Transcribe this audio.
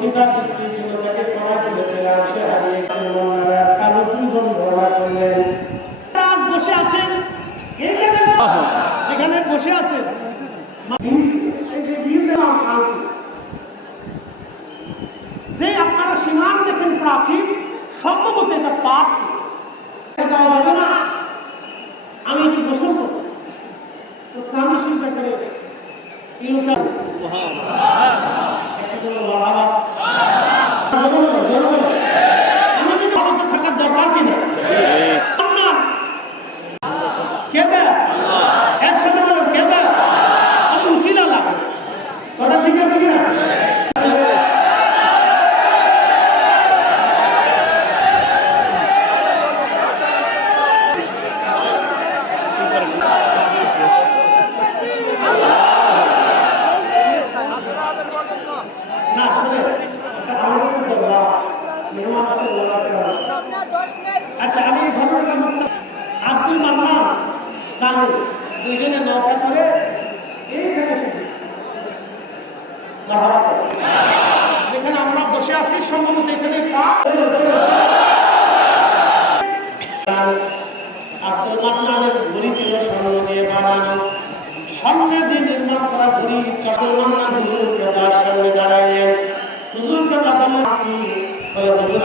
পতিতার বৃত্তির জন্য তাকে ক্ষমা করেছিলাম সে হারিয়ে কালো দুজন ব্যবহার করলেন আজ বসে আছেন এই এখানে বসে আছেন যে আপনারা সীমানা দেখেন প্রাচীন, সম্ভবত এটা পাশ দেওয়া যাবে না। আমি একটু গোসল করব। তো কামি শুনতে আচ্ছা আমি ঘটনাটা আব্দুল মান্নান কারু দুইজনে যেখানে আমরা বসে আছি সম্ভবত এখানে ঘড়ি ছিল স্বর্ণ দিয়ে বানানো। সামনে দিয়ে নির্মাণ করা ঘড়ি আব্দুল মান্নান হুজুরকে সামনে দাঁড়াইলেন। হুজুরকে হুজুর